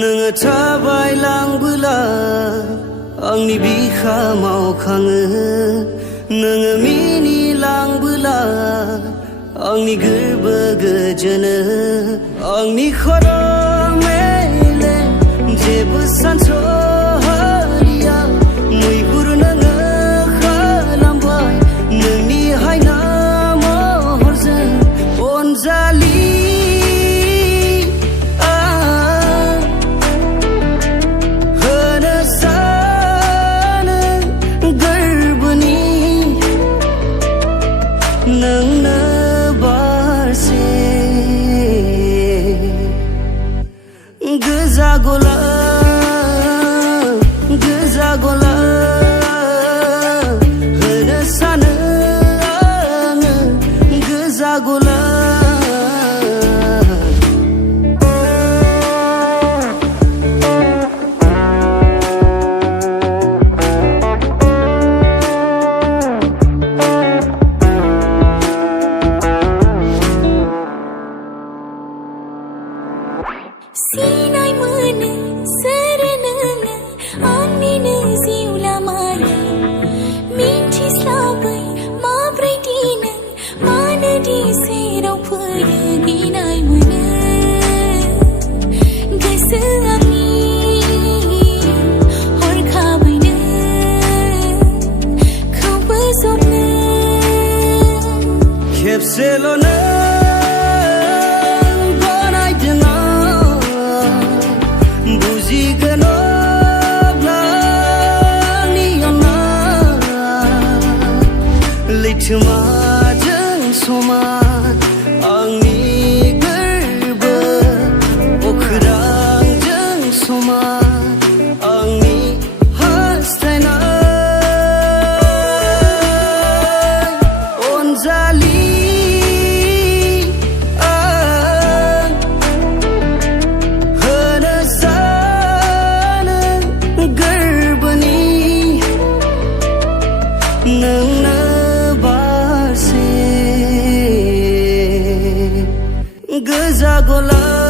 Nanga tabai langbula angni bikha maukhange Nanga mini langbula angni gerba gejana angni khara mele jebu sancho haria mui guru nanga khalambai nangni haina mohorje onjali Gwja golab, gwja golab, hana sana gwja golab. Sinai mene serenana anine ziula maya minti slabai ma breitina manadi serau phaginai mene gasami hor khabaina khapasopna khepselona Leitmajeng soma angni gerba okrang soma angni hastaina onjali hana sana gerbani nangna Gwja golab